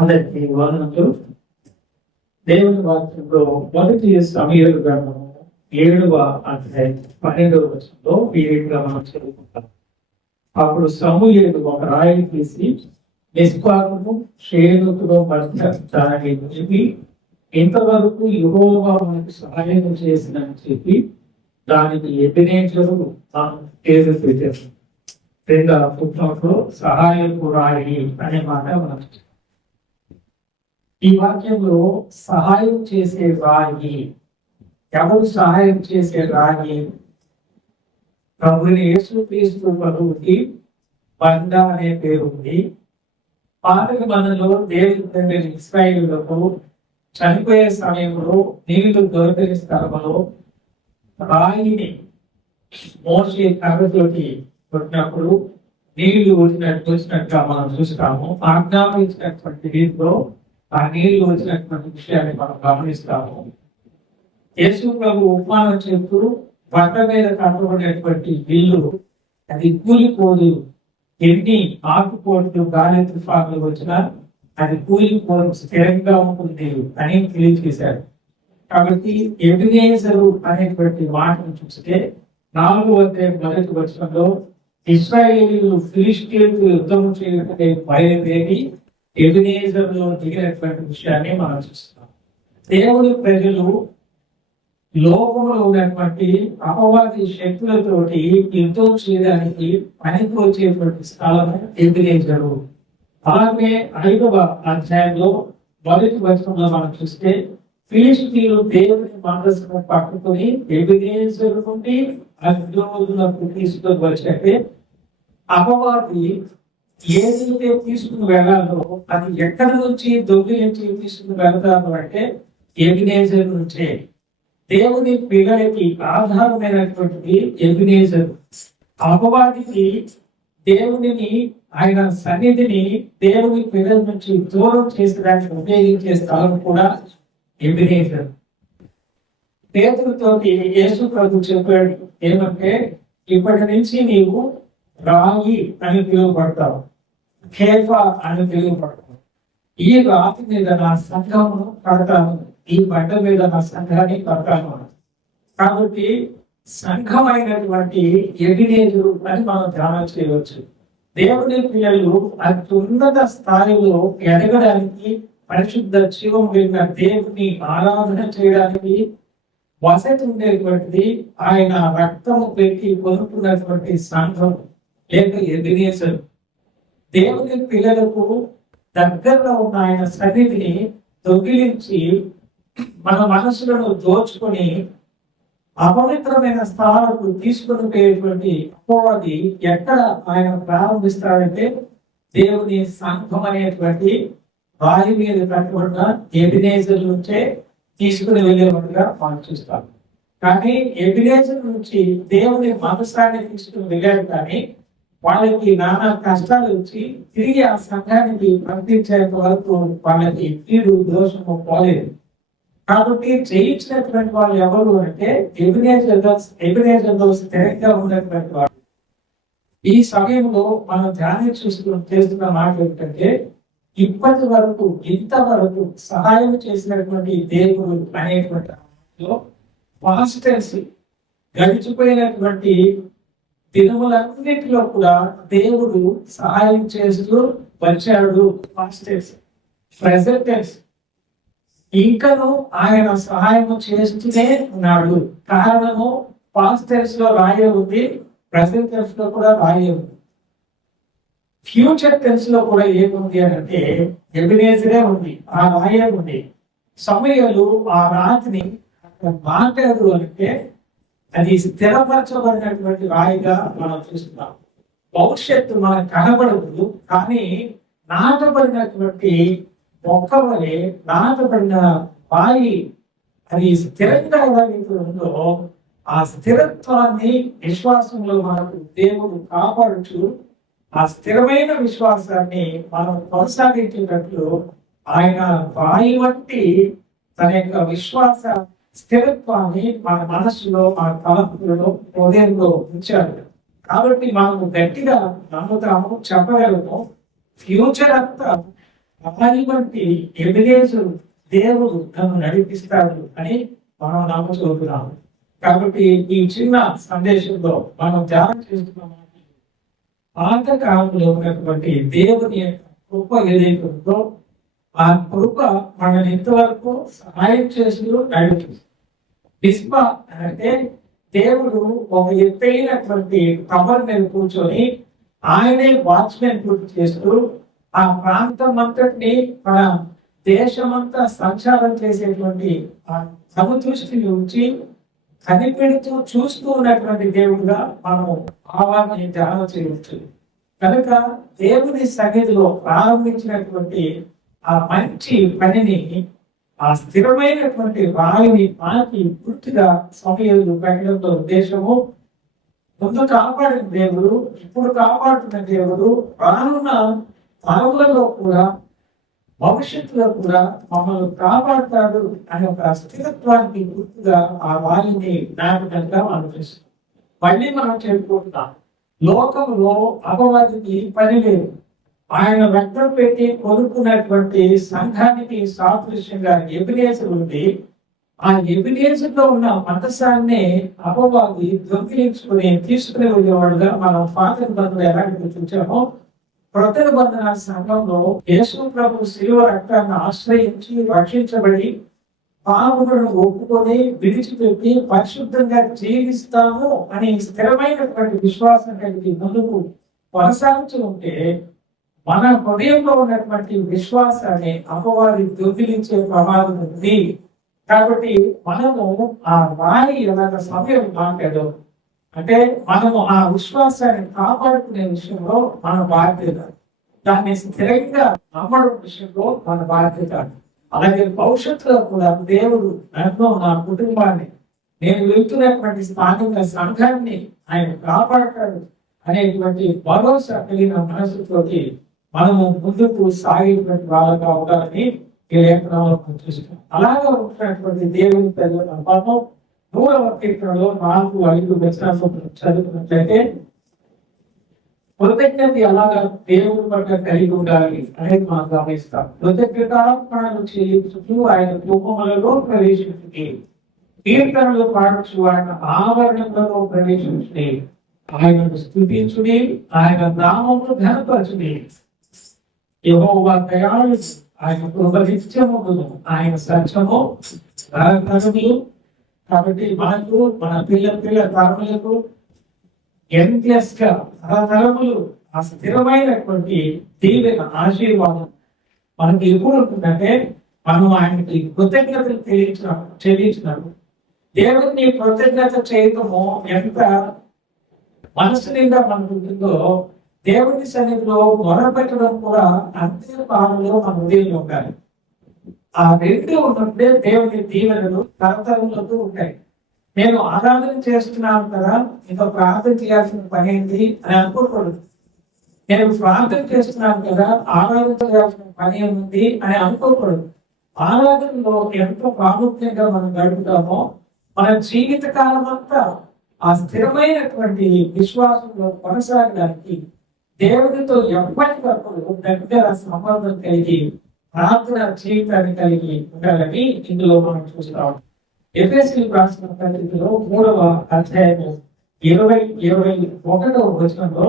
అందరికీ వందనములు. దేవుని వాక్యంలో మొదటి సమూయేలు గ్రంథము 7వ అధ్యాయం 12వ వచనంలో ఈ రీతిగా మనం చదువుకుంటాం. అప్పుడు సమూయేలు ఒక రాయిని తీసి మిస్పాకును షేనుకును మధ్య దానిని నిలిపి, ఇంతవరకు యెహోవా మనకు సహాయం చేసినని చెప్పి దానికి ఎబెనేజరు పేరు పెట్టారు. రెండవ పుస్తకంలో సహాయపు రాయి అనే మాట మనం ఈ వాక్యంలో సహాయం చేసే రాయి ఎవరు సహాయం చేసే రాయి? ప్రభుని యేసుక్రీస్తు ప్రభువుకి బండ అనే పేరు ఉంది. పాత నిబంధనలో దేవుని తండ్రి ఇశ్రాయేలులకు చనిపోయే సమయంలో నీళ్లు దొరకని స్థలంలో రాయిని మోసే కర్రతోటి కొట్టినప్పుడు నీళ్లు వచ్చినట్టుగా మనం చూస్తాము. ఆజ్ఞాపించినటువంటి రీతిలో ఆ నీళ్లు వచ్చినటువంటి విషయాన్ని మనం గమనిస్తాము. యేసు ప్రభు ఉపమానం చెప్తూ బండ మీద కట్టబడినటువంటి ఇల్లు అది కూలిపోదు, ఎన్ని ఆకుపోట్లు గాలి తుఫానులు వచ్చినా అది కూలిపోదు, స్థిరంగా ఉంటుంది అని తెలియజేశారు. కాబట్టి ఎబెనేజరు అనేటువంటి మాటను చూస్తే 4వ అధ్యాయం 1వ వచనంలో ఇశ్రాయేలీయులు ఫిలిష్తీయులకు యుద్ధం చేయడానికి బయలుదేరి ఎబెనేజరులో దిగినటువంటి విషయాన్ని మనం చూస్తున్నాం. దేవుని ప్రజలు లోకంలో ఉన్నటువంటి అపవాది శక్తులతోటి యుద్ధం చేయడానికి పనికి వచ్చేటువంటి స్థలం ఎబెనేజరు. అలాగే 5వ అధ్యాయంలో 1వ వచనంలో మనం చూస్తే ఫిలిష్తీయులు దేవుని మందస్సును పట్టుకొని ఎబెనేజరు నుండి అద్భుతములకు తీసుకొని వచ్చాకే అపవాది ఏదైతే తీసుకుని వెళ్ళాలో అది ఎక్కడి నుంచి దొంగిలించి తీసుకుని వెళ్తాను అంటే ఎబెనేజరు నుంచే. దేవుని పిల్లలకి ఆధారమైనటువంటి ఎబెనేజరు. అపవాదికి దేవునిని ఆయన సన్నిధిని దేవుని పిల్లల నుంచి దూరం చేసడానికి ఉపయోగించే స్థలం కూడా ఎబెనేజరు. పేతురుతోటి యేసు ప్రభు చెప్పాడు ఏమంటే, ఇప్పటి నుంచి నీవు రాయి అని పిలువబడతావు, కేఫా అని పిలువబడతావు. ఈ రాతి మీద నా సంఘమును కడతాను, ఈ బండ మీద నా సంఘాన్ని కడతాను. కాబట్టి సంఘమైనటువంటి ఎబెనేజరు అని మనం ధ్యానం చేయవచ్చు. దేవుని పిల్లలు అత్యున్నత స్థాయిలో ఎదగడానికి, పరిశుద్ధ జీవం కలిగిన దేవుని ఆరాధన చేయడానికి వసతి ఉండేటువంటిది ఆయన రక్తము పెట్టి కొనుక్కున్నటువంటి సంఘం లేక ఎబెనేజరు. దేవుని పిల్లలకు దగ్గరలో ఉన్న ఆయన సన్నిధిని దొంగిలించి మన మనసులను దోచుకొని అపవిత్రమైన స్థానాలకు తీసుకుని పోయేటువంటి అపవాది ఎక్కడ ఆయన ప్రారంభిస్తాడంటే దేవుని సంఘం అనేటువంటి రాయి మీద కట్టబడిన ఎబెనేజరు నుంచే తీసుకుని వెళ్ళేవాడుగా మనం చూస్తాం. కానీ ఎబెనేజరు నుంచి దేవుని మందసాన్ని తీసుకుని వెళ్ళారు, కానీ వాళ్ళకి నానా కష్టాలు వచ్చి తిరిగి ఆ సంఘానికి పంపించేంత వరకు వాళ్ళకి కీడు దోషము పోలేదు. కాబట్టి జయించినటువంటి వాళ్ళు ఎవరు అంటే ఎబెనేజర్లో స్థిరంగా ఉన్నటువంటి వాళ్ళు. ఈ సమయంలో మనం ధ్యానం చేస్తున్న మాట ఏంటంటే, ఇప్పటి వరకు ఇంతవరకు సహాయం చేసినటువంటి దేవుడు అనేటువంటి పాస్టర్స్ గడిచిపోయినటువంటి దినములన్నిటిలో కూడా దేవుడు సహాయం చేస్తూ వచ్చాడు. పాస్టర్స్ ప్రెజెంటర్స్ ఇంకను ఆయన సహాయం చేస్తూనే ఉన్నాడు. కారణము పాస్టర్స్ లో రాయే ఉంది, ప్రెజెంటర్స్ లో కూడా రాయే ఉంది. ఫ్యూచర్ టెన్స్ లో కూడా ఏముంది అంటే ఎబెనేజరే ఉంది, ఆ రాయే ఉంది. సమూయేలు ఆ రాతిని మాట్లాడు అంటే అది స్థిరపరచబడినటువంటి రాయిగా మనం చూస్తున్నాం. భవిష్యత్తు మనకు కనబడదు, కానీ నాటబడినటువంటి మొక్క వలె నాటబడిన రాయి అది స్థిరంగా ఏదైతే ఉందో ఆ స్థిరత్వాన్ని విశ్వాసంలో మనకు దేవుడు కాపాడుచు ఆ స్థిరమైన విశ్వాసాన్ని మనం కొనసాగించేటట్లు ఆయన రాయి వంటి తన యొక్క విశ్వాస స్థిరత్వాన్ని మన మనస్సులో, మన తలంపులలో, హృదయంలో ఉంచాడు. కాబట్టి మనము గట్టిగా నమ్ముతాము, చెప్పగలము. ఫ్యూచర్ అంతా దాన్ని బట్టి ఎబినేజరు దేవుడు నన్ను నడిపిస్తాడు అని మనం నమ్ముతున్నాము. కాబట్టి ఈ చిన్న సందేశంలో మనం ధ్యానం చేస్తున్నాము, పాత కాలంలో ఉన్నటువంటి దేవుని యొక్క కృప ఏదైతే ఉందో ఆ కృప మనల్ని ఇంతవరకు సహాయం చేస్తూ నడిపిస్తుంది. విస్మ అంటే దేవుడు ఒక ఎత్తైనటువంటి కవర్ మీద కూర్చొని ఆయనే వాచ్మెన్ పూర్తి చేస్తూ ఆ ప్రాంతం అంతటిని మన దేశమంతా సంచారం చేసేటువంటి ఆ సమదృష్టిని ఉంచి కనిపెడుతూ చూస్తూ ఉన్నటువంటి దేవుడుగా మనము భావాన్ని ధ్యానం చేయవచ్చు. కనుక దేవుని సన్నిధిలో ప్రారంభించినటువంటి ఆ మంచి పనిని ఆ స్థిరమైనటువంటి రాయిని పాకి పూర్తిగా సమయంలో పెట్టడంతో ఉద్దేశము ముందు కాపాడిన దేవుడు, ఇప్పుడు కాపాడుతున్న దేవుడు రానున్న తరములలో కూడా భవిష్యత్తులో కూడా మమ్మల్ని కాపాడుతాడు అనే ఒక స్థిరత్వానికి పూర్తిగా ఆ వాయుని జ్ఞాపకంగా అనిపిస్తుంది. మళ్ళీ మనం చెప్పుకుంటున్నాం, లోకంలో అపవాదికి పని లేదు. ఆయన రక్తం పెట్టి కొనుక్కున్నటువంటి సంఘానికి సాదృశ్యంగా ఎబినేజర్ ఉంది. ఆ ఎబినేజర్లో ఉన్న మందసాన్ని అపవాది దొంగిలించుకుని తీసుకుని వెళ్ళేవాడుగా మనం పాత నిబంధనలు ఎలాంటి చూసామో, క్రొత్త నిబంధన సంఘంలో యేసు ప్రభు శిలువ రక్తాన్ని ఆశ్రయించి రక్షించబడి పాపములను ఒప్పుకొని విడిచిపెట్టి పరిశుద్ధంగా జీవిస్తాము అనే స్థిరమైనటువంటి విశ్వాసం కలిగి ముందుకు కొనసాగుతూ ఉంటే మన హృదయంలో ఉన్నటువంటి విశ్వాసాన్ని అపవాది దొంగిలించే ప్రమాదం ఉంది. కాబట్టి మనము ఆ రాయి ఎలాగ సమయం మాట్లాడో అంటే మనము ఆ విశ్వాసాన్ని కాపాడుకునే విషయంలో మన బాధ్యత, దాన్ని స్థిరంగా నమ్మడం విషయంలో మన బాధ్యత. అలాగే భవిష్యత్తులో కూడా దేవుడు నన్ను, నా కుటుంబాన్ని, నేను వెళ్తున్నటువంటి స్థానిక సంఘాన్ని ఆయన కాపాడతాడు అనేటువంటి భరోసా కలిగిన మనసుతోటి మనము ముందుకు సాగేటువంటి వాళ్ళగా ఉండాలని ఈ లేఖనంలో చూస్తాం. అలాగా ఉంటున్నటువంటి దేవుని ప్రజల మనము 3వ కీర్తనలో 4-5 వచనాలు చదువుకున్నట్లయితే కృతజ్ఞత ఎలాగా దేవుని పట్ల కలిగి ఉండాలి అనేది మనం గమనిస్తాం. కృతజ్ఞతార్పణలు చెల్లించుతూ ఆయన రూపములలో ప్రవేశించి కీర్తనలు పాడుచు ఆయన ఆవరణలలో ప్రవేశించి ఆయనను స్తుతించుడి, ఆయన నామమును ఘనపరచుడి. యెహోవా దయాళుడు, ఆయన కృప నిత్యమును, ఆయన సత్యము తరతరములు. కాబట్టి మనకు, మన పిల్లల తరములకు ఎండ్లెస్ గా తరతరములు ఆ స్థిరమైనటువంటి దీవెన ఆశీర్వాదం మనకి ఎప్పుడు ఉంటుందంటే మనం ఆయనకి కృతజ్ఞతలు చెల్లించినప్పుడు. దేవుడిని కృతజ్ఞత చేయటము ఎంత మనసు నిండా మనకు ఉంటుందో దేవుని సన్నిధిలో మొరపెట్టడం కూడా అంతే పాలనలో మన హృదయంలో ఉండాలి. ఆ రెండు ఉన్నప్పుడే దేవుని దీవెనలు తరతరములతో ఉంటాయి. నేను ఆరాధన చేస్తున్నాను కదా, ఇంకా ప్రార్థన చేయాల్సిన పని ఏంటి అని అనుకోకూడదు. నేను ప్రార్థన చేస్తున్నాను కదా, ఆరాధన చేయాల్సిన పని ఉంది అని అనుకోకూడదు. ఆరాధనలో ఎంతో ప్రాముఖ్యంగా మనం గడుపుతామో మన జీవిత కాలం అంతా ఆ స్థిరమైనటువంటి విశ్వాసంలో కొనసాగడానికి దేవునితో ఎప్పటికప్పుడు దగ్గర సంబంధం కలిగి ప్రార్థన జీవితాన్ని కలిగి ఉండాలని ఇందులో మనం చూస్తాం. ఎఫెసీయులకు రాసిన పత్రికలో 3వ అధ్యాయము 20-21వ వచనంలో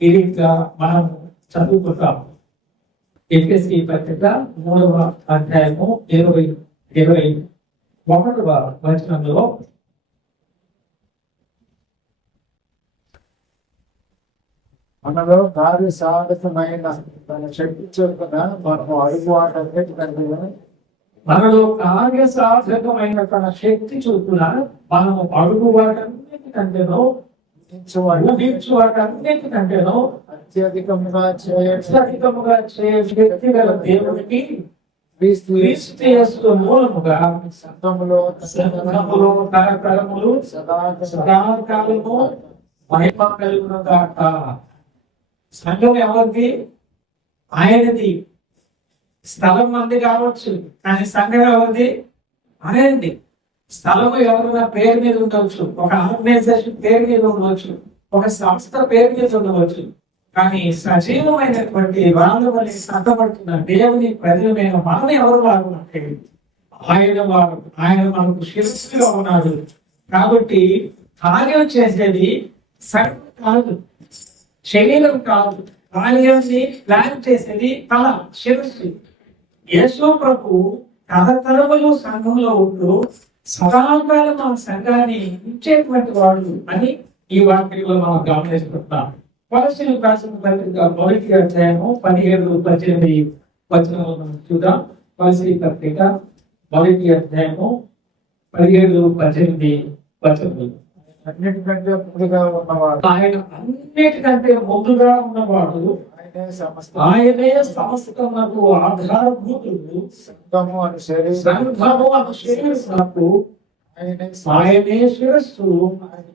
ఈ రీతిగా మనం చదువుకుంటాం. ఎఫెసీ పత్రిక 3వ అధ్యాయము 20-21వ వచనంలో మనలో కార్య సాధకమైన తన శక్తి చొప్పున మనము అడుగు వాటన్నిటికంటే మనలో కార్య సాధకమైన తన శక్తి చొప్పున మనము అడుగు వాటన్నిటికంటేనో వాటన్నిటికంటేనో అత్యధికముగా చేయ శక్తి గల దేవునికి క్రీస్తు యేసు మూలముగా సంఘములో తరతరములు సదాకాలము మహిమ కలుగును గాక. సంఘం ఎవరిది? ఆయనది. స్థలం మంది కావచ్చు, కానీ సంఘం ఎవరిది? ఆయనది. స్థలము ఎవరైనా పేరు మీద ఉండవచ్చు, ఒక ఆర్గనైజేషన్ పేరు మీద ఉండవచ్చు, ఒక సంస్థ పేరు మీద ఉండవచ్చు, కానీ సజీవమైనటువంటి వాళ్ళ వల్ల సంతపడుతున్న దేవుని ప్రజలమైన మనం ఎవరు వారు అంటే ఆయన మనకు శిరస్సుగా ఉన్నాడు. కాబట్టి కార్యం చేసేది శరీరం కాదు, శరీరం కాదు, కార్యాన్ని ప్లాన్ చేసేది తల, శిరస్సు. యేసు ప్రభు తరతరములు సంఘంలో ఉంటూ సదాకాలం ఆ సంఘాన్ని ఇచ్చేటువంటి వాడు అని ఈ వాక్యంలో మనం గమనిస్తున్నాం. కొలస్సీయులకు రాసిన పత్రిక 1వ అధ్యాయము 17-18 వచనాలను చూద్దాం. కొలస్సీ పత్రిక 1వ అధ్యాయము 17-18 వచనాలు. అన్నిటికంటే ముందుగా ఉన్నవాడు, ఆయన అన్నిటికంటే ముందుగా ఉన్నవాడు, ఆయనే సమస్తమునకు ఆధారభూతుడు, సంఘము అను శరీరం, సంఘము అను శరీరమునకు ఆయనే శిరస్సు,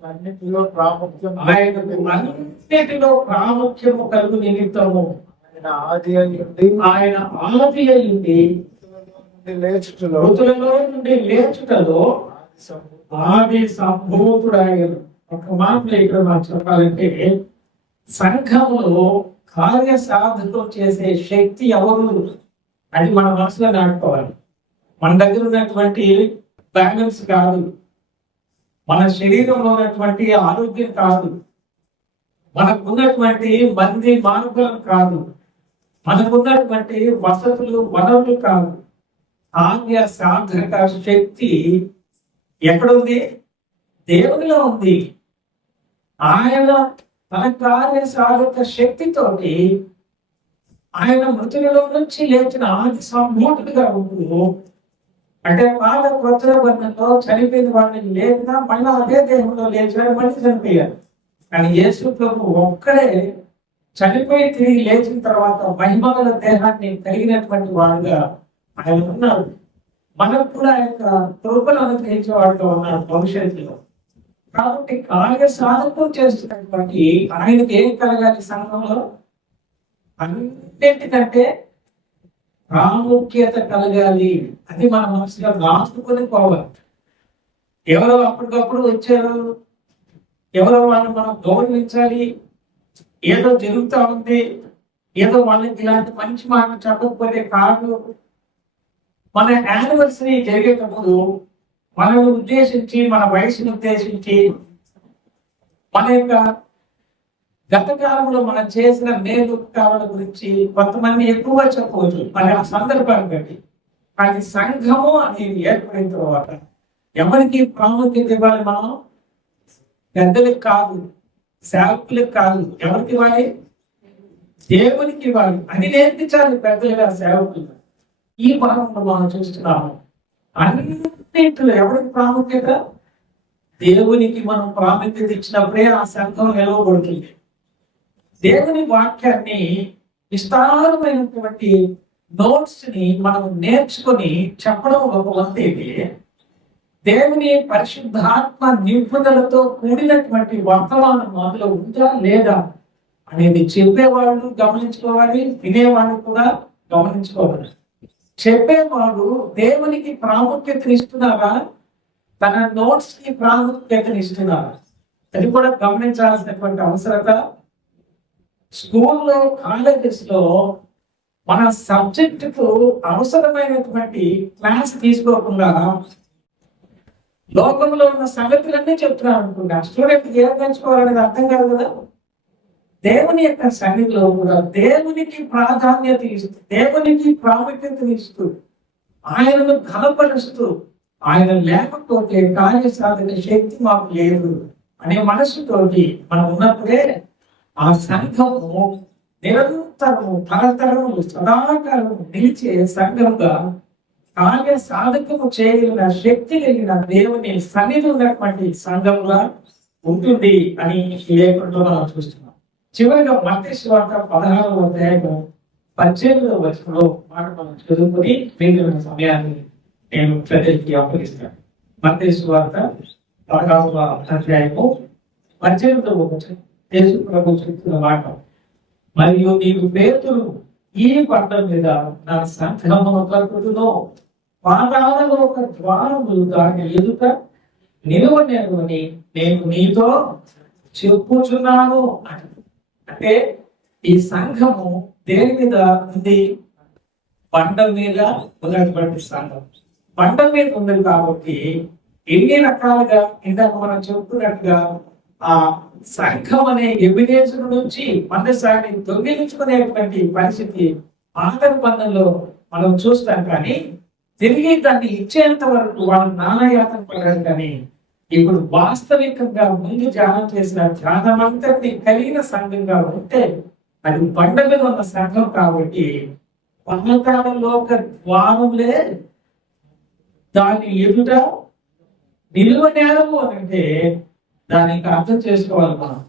అన్నిటిలో ప్రాముఖ్యం, ఆయనకు అన్నిటిలో ప్రాముఖ్యము కలుగు నిమిత్తము ఆయన ఆది అయ్యింది, ఆయన ఆది అయింది, లేచుటలో, మృతులలో నుండి లేచుటలో ఆది సంభూతుడాయను. ఒక మాటలో ఇక్కడ మనం చెప్పాలంటే సంఘములో కార్య సాధకం చేసే శక్తి ఎవరు అది మన మనసులో నాటుకోవాలి. మన దగ్గర ఉన్నటువంటి బ్యాలెన్స్ కాదు, మన శరీరంలో ఉన్నటువంటి ఆరోగ్యం కాదు, మనకున్నటువంటి మంది మార్గం కాదు, మనకున్నటువంటి వసతులు వనరులు కాదు. కార్య సాధక శక్తి ఎక్కడుంది? దేవునిలో ఉంది. ఆయన తన కార్య సాధక శక్తితోటి ఆయన మృతులలో నుంచి లేచిన ఆది సంభూతుడిగా ఉంటూ, అంటే పాత క్రొత్త బంధంలో చనిపోయిన వాడిని లేపినా మళ్ళీ అదే దేహంలో లేచారు, మళ్ళీ చనిపోయారు. కానీ యేసు ప్రభు ఒక్కడే చనిపోయి తిరిగి లేచిన తర్వాత మహిమగల దేహాన్ని కలిగినటువంటి వాడుగా ఆయన ఉన్నాడు. మనకు కూడా ఆయన కృపను అనుగ్రహించేవాడుగా ఉన్నాడు భవిష్యత్తులో. కాబట్టి కార్య సాధకం చేస్తున్నటువంటి ఆయనకి ఏం కలగాలి? సంఘంలో అన్నింటికంటే ప్రాముఖ్యత కలగాలి. అది మన మనసులో రాసుకొని పోవాలి. ఎవరో అప్పటికప్పుడు వచ్చారు, ఎవరో వాళ్ళని మనం గౌరవించాలి, ఏదో జరుగుతూ ఉంది, ఏదో వాళ్ళకి ఇలాంటి మంచి మాట చెప్పకపోతే కాదు. మన యానివర్సరీ జరిగేటప్పుడు మనల్ని ఉద్దేశించి, మన వయసును ఉద్దేశించి, మన యొక్క గత కాలంలో మనం చేసిన మేలు కాలం గురించి కొంతమంది ఎక్కువగా చెప్పవచ్చు మన ఆ సందర్భాన్ని బట్టి. కానీ సంఘము అనేది ఏర్పడిన తర్వాత ఎవరికి ప్రాముఖ్యత ఇవ్వాలి? మనం పెద్దలకు కాదు, సేవకులకు కాదు, ఎవరికి ఇవ్వాలి? దేవునికి ఇవ్వాలి. అది నేర్పించాలి పెద్దలుగా, సేవకులు. ఈ భాగంలో మనం చూస్తున్నాము. అన్నింటిలో ఎవరికి ప్రాముఖ్యత? దేవునికి మనం ప్రాముఖ్యత ఇచ్చినప్పుడే ఆ సంఘం నిలవబడుతుంది. దేవుని వాక్యాన్ని విస్తారమైనటువంటి నోట్స్ ని మనం నేర్చుకొని చెప్పడం ఒక వంతే. దేవుని పరిశుద్ధాత్మ నింపుదలతో కూడినటువంటి వర్తమానం అందులో ఉందా లేదా అనేది చెప్పేవాళ్ళు గమనించుకోవాలి, వినేవాళ్ళు కూడా గమనించుకోవాలి. చెప్పేవాడు దేవునికి ప్రాముఖ్యతనిస్తున్నారా, తన నోట్స్ కి ప్రాముఖ్యతనిస్తున్నారా? అది కూడా గమనించాల్సినటువంటి అవసరత. స్కూల్లో, కాలేజెస్ లో మన సబ్జెక్టుకు అవసరమైనటువంటి క్లాస్ తీసుకోకుండా లోకంలో ఉన్న సంగతులన్నీ చెప్తున్నారు అనుకుంటా. స్టూడెంట్ ఏం నేర్చుకోవాలనేది అర్థం కాదు కదా. దేవుని యొక్క సన్నిధిలో కూడా దేవునికి ప్రాధాన్యత ఇస్తూ, దేవునికి ప్రాముఖ్యతను ఇస్తూ, ఆయనను ఘనపరుస్తూ, ఆయన లేకపోతే కార్య సాధన శక్తి మాకు లేదు అనే మనసుతోటి మనం ఉన్నప్పుడే ఆ సంఘము నిరంతరము తరతరము సదాకాలము నిలిచే సంఘంగా, కార్య సాధకము చేయగలిగిన శక్తి కలిగిన దేవుని సన్నిధి ఉన్నటువంటి సంఘంగా ఉంటుంది అని ఈ లేఖనంలో మనం చూస్తున్నాం. చివరిగా మత్తయి సువార్త 16వ అధ్యాయము 18వ వచనంలో మాట మనం చదువుకొని మిగిలిన సమయాన్ని నేను ప్రజలకి అప్పగిస్తాను. మత్తయి సువార్త 16వ అధ్యాయము 18వ వచనం యేసు ప్రభు చెప్తున్న మాట, మరియు నీవు పేతురు, ఈ కొండ మీద నా సంఘమును కలుపుదును, పాతాళంలో ఒక ద్వారములు దాని ఎదుట నిలువనేమని నేను నీతో చెప్పుచున్నాను. అంటే ఈ సంఘము దేని మీద ఉంది? బండ మీద ఉన్నటువంటి సంఘం. బండ మీద ఉంది కాబట్టి ఎన్ని రకాలుగా ఇందాక మనం చెప్పుకున్నట్టుగా ఆ సంఘం అనే ఎవిడెన్స్ నుంచి మందసాన్ని దొంగిలించుకునేటువంటి పరిస్థితి పాత నిబంధనలో మనం చూస్తాం. కానీ తిరిగి దాన్ని ఇచ్చేంత వరకు వాళ్ళు నానాయాతన పడారు. కానీ ఇప్పుడు వాస్తవికంగా ముందు ధ్యానం చేసిన ధ్యానం అంతటి కలిగిన సంఘంగా ఉంటే అది బండ మీద ఉన్న సంఘం కాబట్టి పర్వతాలలో ఒక ద్వారంలే దాని ఎదుట నిలువ నేరము అని అంటే దానికి అర్థం చేసుకోవాలి మనం.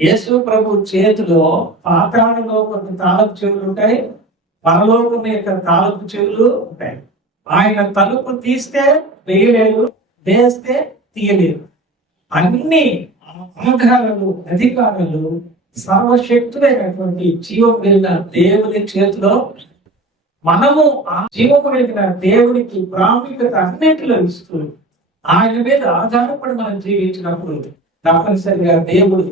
యేసు ప్రభు చేతిలో పాతాళంలో కొన్ని తాళపు చెవులు ఉంటాయి, పరలోకం యొక్క తాళపు చెవులు ఉంటాయి. ఆయన తలుపు తీస్తే వేయలేదు, వేస్తే తీయలేదు. అన్ని ఆధారాలు, అధికారాలు సర్వశక్తులైనటువంటి జీవం కలిగిన దేవుని చేతిలో. మనము ఆ జీవం కలిగిన దేవునికి ప్రాముఖ్యత అన్నింటిలో ఇస్తూ ఆయన మీద ఆధారపడి మనం జీవించినప్పుడు తప్పనిసరిగా దేవుడు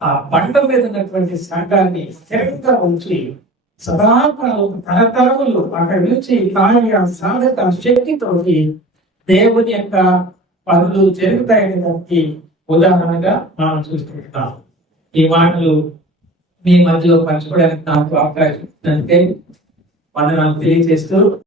ఆ బండ మీద ఉన్నటువంటి సంఘాన్ని స్థిరంగా ఉంచి సదాకాలం తరతరములు అక్కడ నుంచి ఆయన సాధక శక్తితోటి దేవుని యొక్క పనులు జరుగుతాయనే దానికి ఉదాహరణగా మనం చూస్తుంటాం. ఈ మాటలు మీ మధ్యలో పంచుకోవడానికి నాకు అవకాశం ఇచ్చినందుకే వందనాలు తెలియజేస్తూ